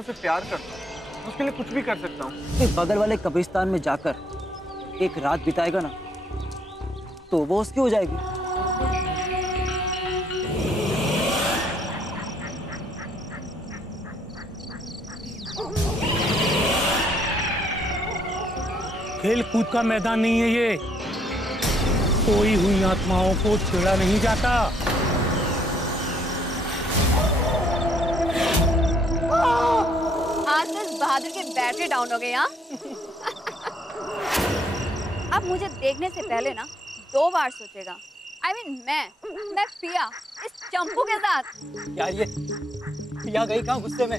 मैं उसे प्यार करता हूँ, उसके लिए कुछ भी कर सकता हूँ। इस बगल वाले कब्रिस्तान में जाकर एक रात बिताएगा ना तो वो उसकी हो जाएगी। खेल कूद का मैदान नहीं है ये। सोई हुई आत्माओं को छेड़ा नहीं जाता। आज तो इस बहादुर की बैटरी डाउन हो गई। हाँ अब मुझे देखने से पहले ना 2 बार सोचेगा। I mean, मैं पिया इस चंपू के साथ। यार ये पिया गई कहाँ गुस्से में?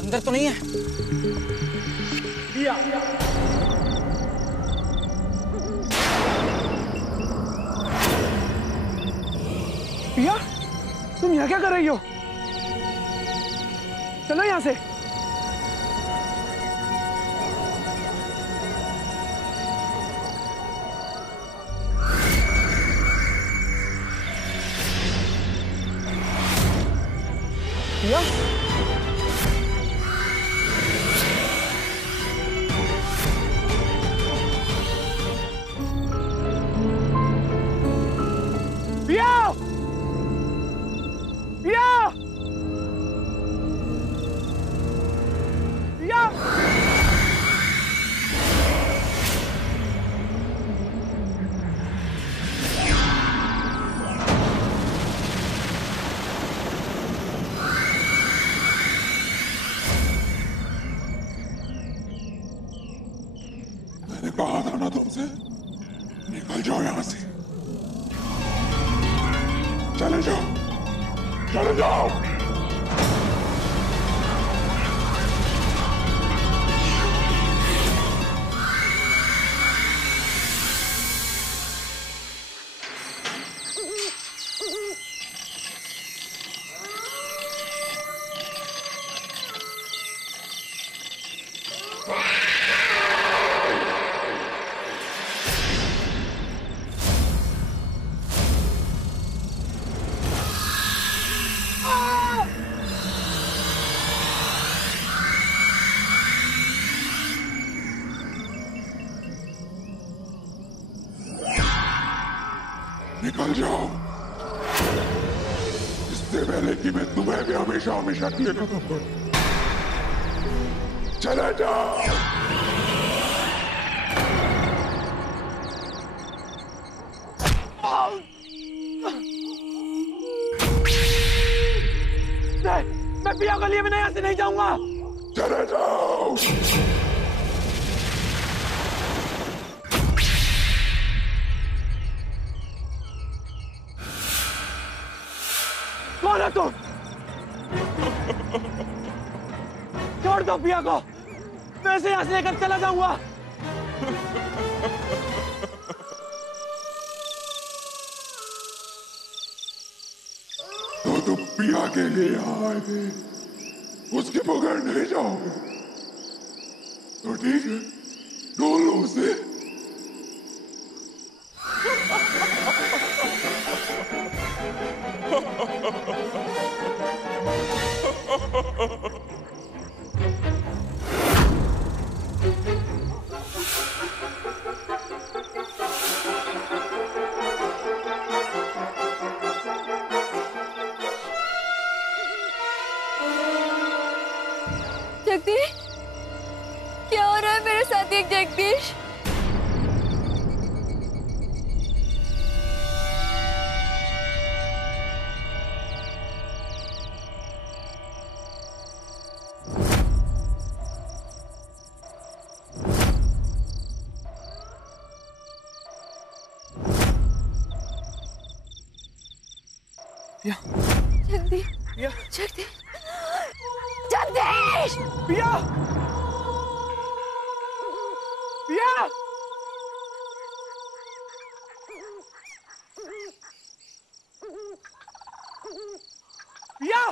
अंदर तो नहीं है? पिया पिया, तुम यहाँ क्या कर रही हो? चलो यहाँ से। पिया, पिया, पिया, पिया। मैंने कहा था ना तुमसे, निकल जाओ यहाँ से। चले जाओ, चले जाओ। निकल जाओ, इससे पहले कि मैं तुम्हें भी हमेशा हमेशा के लिए खत्म करूं। चले जाओ। मैं पिया के लिए भी यहाँ से नहीं जाऊंगा। चले जाओ। कौन है तुम? छोड़ दो पिया को, मैं इसे यहाँ से लेकर चला जाऊंगा। तो तुम पिया के लिए यहाँ आए थे, उसके बगैर नहीं जाओगे तो ठीक है, ढूंढ लो उसे। जगदीश, क्या हो रहा है मेरे साथ? एक जगदीश, जगदीश, जगदीश, जगदीश, पिया, पिया, पिया,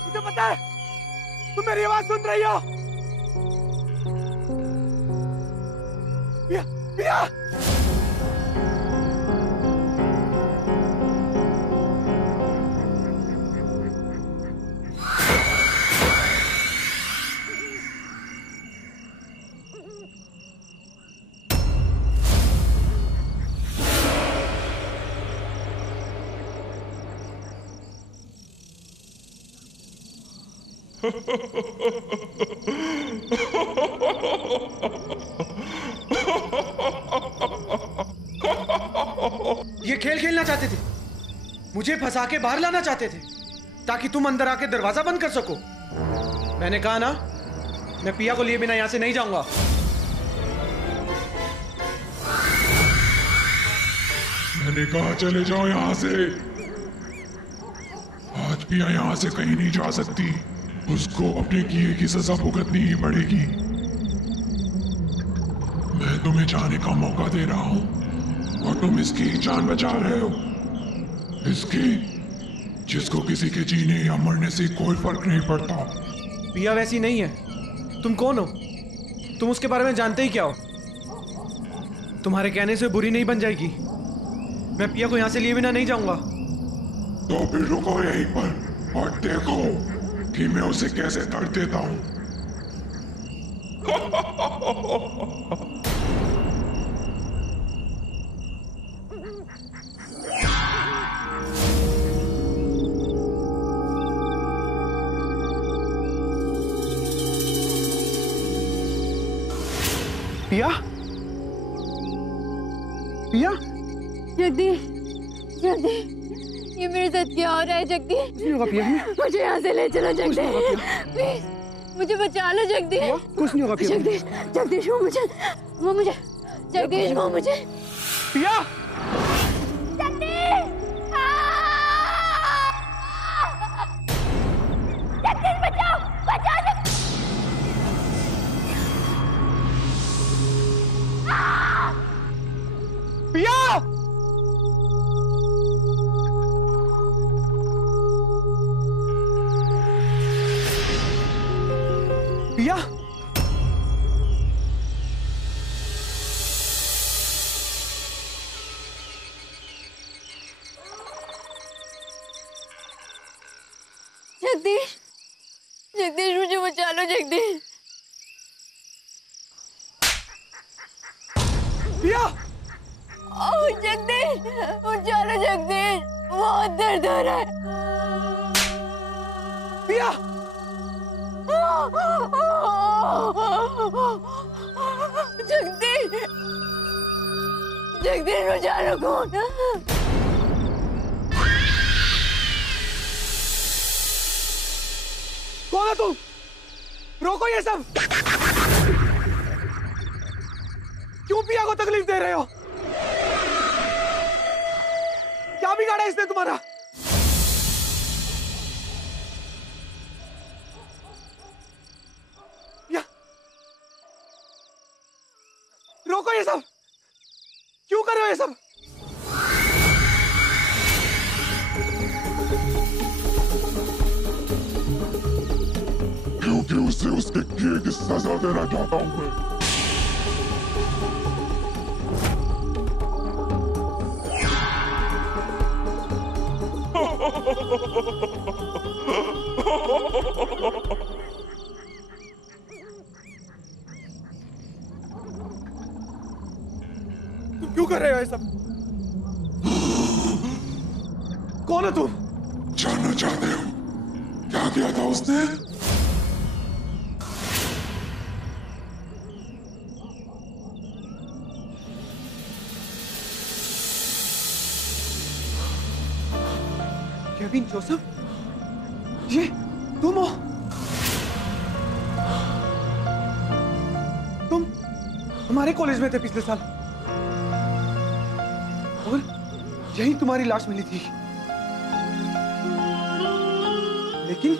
मुझे पता है तुम मेरी आवाज सुन रही हो। पिया, पिया। ये खेल खेलना चाहते थे, मुझे फंसा के बाहर लाना चाहते थे ताकि तुम अंदर आके दरवाजा बंद कर सको। मैंने कहा ना, मैं पिया को लिए बिना यहां से नहीं जाऊंगा। मैंने कहा चले जाओ यहां से। आज पिया यहां से कहीं नहीं जा सकती, उसको अपने किए की सजा भुगतनी ही पड़ेगी। मैं तुम्हें जाने का मौका दे रहा हूं और तुम इसकी जान बचा रहे हो, इसकी जिसको किसी के जीने या मरने से कोई फर्क नहीं पड़ता। पिया वैसी नहीं है। तुम कौन हो? तुम उसके बारे में जानते ही क्या हो? तुम्हारे कहने से बुरी नहीं बन जाएगी। मैं पिया को यहां से लिए बिना नहीं जाऊंगा। तो फिर रुको यहीं पर और देखो कि मैं उसे कैसे दर्द देता हूं। पिया, पिया, जगदीश, जगदीश, ये मेरे साथ क्या हो रहा है जगदीश? पिया, मुझे यहाँ से ले चलो जगदीश, प्लीज मुझे बचा लो जगदीश। कुछ नहीं होगा पिया। जगदीश, जगदीश वो मुझे, जगदीश वो मुझे। पिया, जगदीश, जगदीश बचाओ, बचाओ जगदीश। पिया, पिया, जगदीश मुझे बचा लो जगदीश। पिया ओह जगदीश बचा लो जगदीश, बहुत दर्द हो रहा है। पिया जगदीश जगदीश बचा लो। कौन? कौन है तुम? रोको ये सब। क्यों पिया को तकलीफ दे रहे हो? क्या बिगाड़ा इसने तुम्हारा? पिया रोको ये सब। क्यों कर रहे हो ये सब? क्योंकि उसे उसके किए की सजा देना चाहता हूं मैं। तुम क्यों कर रहे हो ये सब? कौन है तुम? जानना चाहते हो क्या किया था उसने? केविन जोसेफ, ये तुम हो? तुम हमारे कॉलेज में थे पिछले साल और यहीं तुम्हारी लाश मिली थी। लेकिन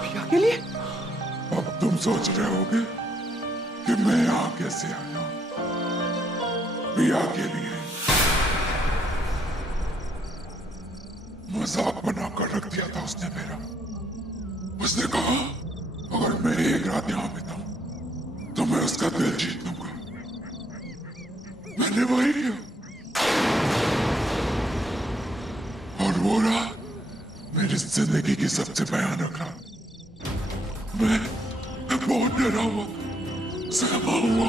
पिया के लिए? अब तुम सोच रहे होगे कि मैं यहाँ कैसे आया? पिया के लिए मजाक बनाकर रख दिया था उसने मेरा। उसने कहा अगर मैं एक रात यहाँ बिताऊं तो मैं उसका दिल जीत लूंगा। मैंने वही किया और वो रात मेरी जिंदगी की सबसे भयानक रात। मैं बहुत डरा हुआ, सहमा हुआ।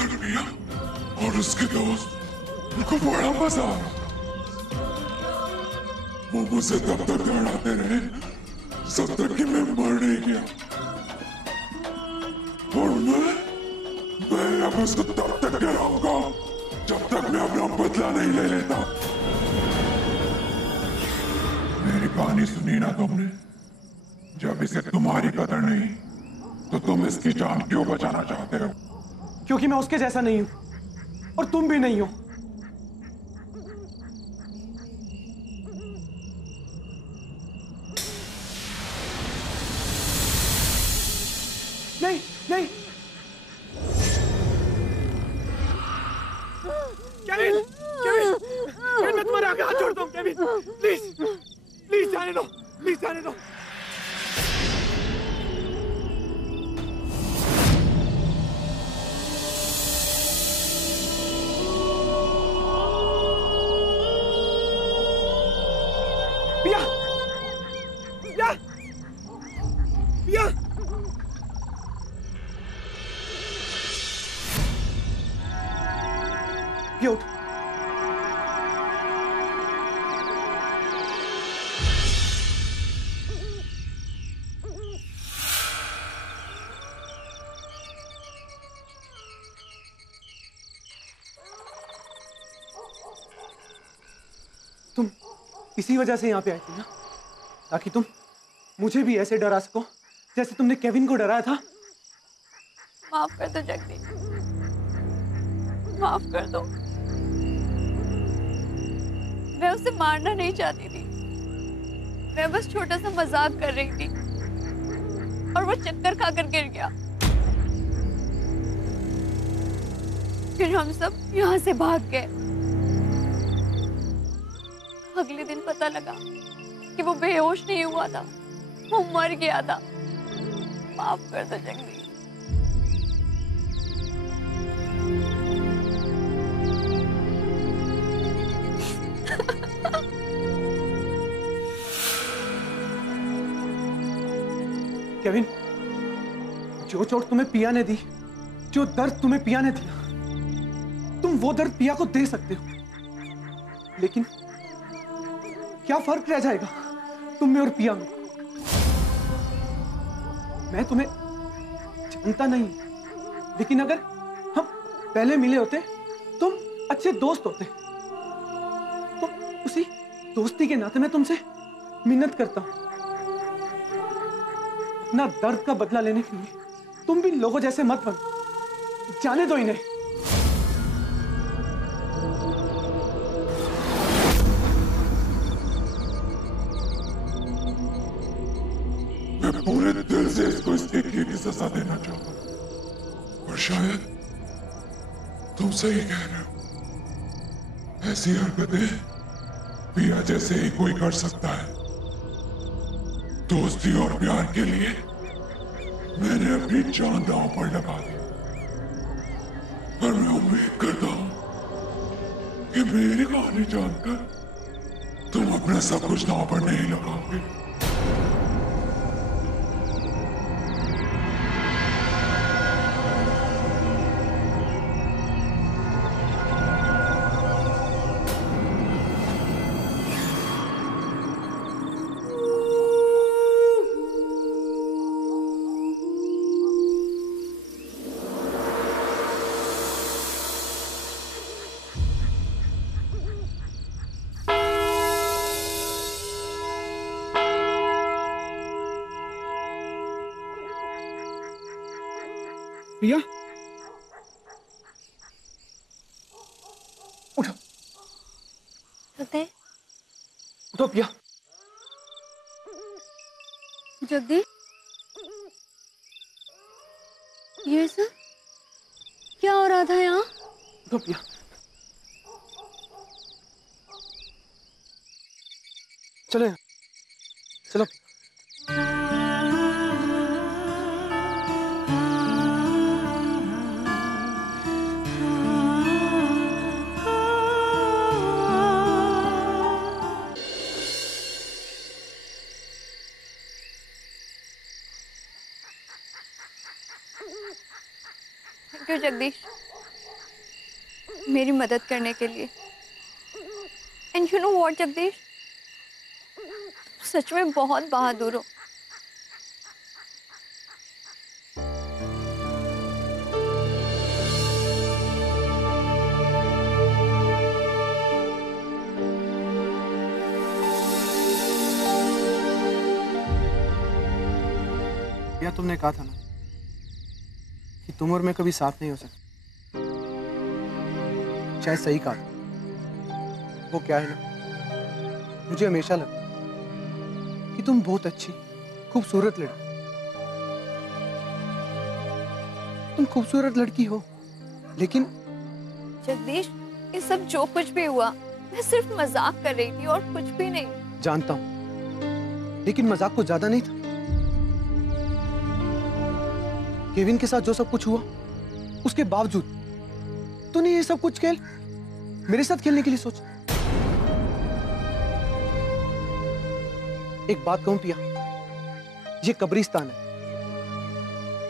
और पिया और उसके दोस्त उनको बड़ा मजा आ रहा था। वो मुझे तब तक डराते रहे जब तक कि मैं मर नहीं गया। और मैं अब उसको तब तक डराऊंगा जब तक मैं अपना बदला नहीं ले लेता। मेरी कहानी सुनी ना तुमने? जब इसे तुम्हारी कदर नहीं तो तुम इसकी जान क्यों बचाना चाहते हो? क्योंकि मैं उसके जैसा नहीं हूं और तुम भी नहीं हो। नहीं नहीं केविन, केविन, केविन, मैं तुम्हारे आगे हाथ जोड़ता हूं। केविन प्लीज प्लीज जाने दो, प्लीज जाने दो। पिया पिया पिया पिया उठ। तुम इसी वजह से यहाँ पे आई थी ना, ताकि तुम मुझे भी ऐसे डरा सको जैसे तुमने केविन को डराया था। माफ कर दो जगदीश, माफ कर दो। मैं उसे मारना नहीं चाहती थी, मैं बस छोटा सा मजाक कर रही थी और वो चक्कर खाकर गिर गया। फिर हम सब यहाँ से भाग गए। अगले दिन पता लगा कि वो बेहोश नहीं हुआ था, वो मर गया था। माफ कर दो जगदीश। केविन, जो चोट तुम्हें पिया ने दी, जो दर्द तुम्हें पिया ने दिया, तुम वो दर्द पिया को दे सकते हो, लेकिन क्या फर्क रह जाएगा तुम में और पिया में? मैं तुम्हें जानता नहीं, लेकिन अगर हम पहले मिले होते, तुम अच्छे दोस्त होते, तो उसी दोस्ती के नाते मैं तुमसे मिन्नत करता हूं, अपना दर्द का बदला लेने के लिए तुम भी लोगों जैसे मत बनो, जाने दो इन्हें। मैं पूरे दिल से इसको इस देखिए की सजा देना चाहता हूं, और शायद तुम सही कह रहे हो। ऐसी हरकतें पिया जैसे ही कोई कर सकता है। दोस्ती और प्यार के लिए मैंने अपनी जान दांव पर लगा दी, और मैं उम्मीद करता हूं कि मेरी कहानी जानकर तुम अपना सब कुछ दांव पर नहीं लगाओगे। पिया, उठो उठो पिया। जगदीश, ये सब क्या हो रहा था यहाँ? उठो पिया। चलो चलो। थैंक यू जगदीश, मेरी मदद करने के लिए। And you know what Jagdish, सच में बहुत बहादुर हो। या तुमने कहा था ना कि तुम और मैं कभी साथ नहीं हो सकते, शायद सही कहा था। वो क्या है ना, मुझे हमेशा लगा कि तुम बहुत अच्छी खूबसूरत लड़की, तुम खूबसूरत लड़की हो, लेकिन जगदीश, ये सब जो कुछ भी हुआ, मैं सिर्फ मजाक कर रही थी और कुछ भी नहीं। जानता हूं, लेकिन मजाक को ज्यादा नहीं था। केविन के साथ जो सब कुछ हुआ, उसके बावजूद तूने ये सब कुछ खेल मेरे साथ खेलने के लिए सोचा। एक बात कहूं पिया, ये कब्रिस्तान है,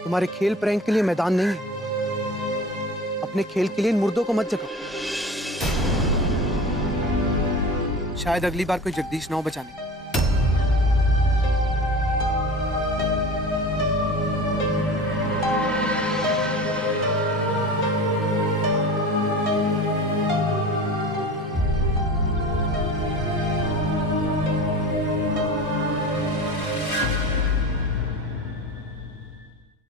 तुम्हारे खेल प्रैंक के लिए मैदान नहीं है। अपने खेल के लिए इन मुर्दों को मत जगाओ। शायद अगली बार कोई जगदीश ना हो बचाने।